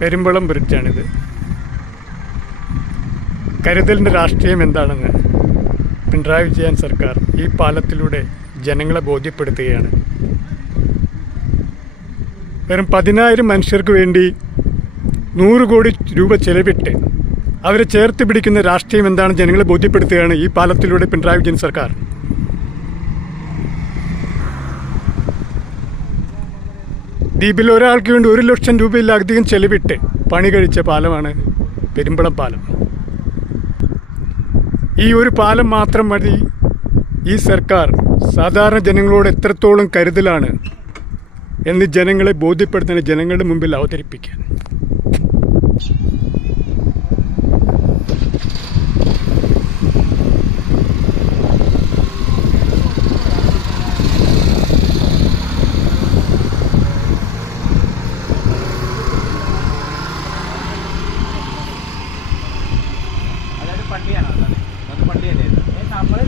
പെരുമ്പളം ബ്രിഡ്ജാണിത്. കരുതലിൻ്റെ രാഷ്ട്രീയം എന്താണെന്ന് പിണറായി വിജയൻ സർക്കാർ ഈ പാലത്തിലൂടെ ജനങ്ങളെ ബോധ്യപ്പെടുത്തുകയാണ്. വെറും 10,000 മനുഷ്യർക്ക് വേണ്ടി 100 കോടി രൂപ ചെലവിട്ട് അവരെ ചേർത്ത് പിടിക്കുന്ന രാഷ്ട്രീയം എന്താണ് ജനങ്ങളെ ബോധ്യപ്പെടുത്തുകയാണ് ഈ പാലത്തിലൂടെ പിണറായി വിജയൻ സർക്കാർ. ദ്വീപിൽ ഒരാൾക്ക് വേണ്ടി 1 ലക്ഷം രൂപയിലധികം ചെലവിട്ട് പണി കഴിച്ച പാലമാണ് പെരുമ്പളം പാലം. ഈ ഒരു പാലം മാത്രം മതി ഈ സർക്കാർ സാധാരണ ജനങ്ങളോട് എത്രത്തോളം കരുതലാണ് എന്ന് ജനങ്ങളെ ബോധ്യപ്പെടുത്തുന്ന ജനങ്ങളുടെ മുമ്പിൽ അവതരിപ്പിക്കാൻ. പള്ളിയാണ് പള്ളി തന്നെ നമ്മൾ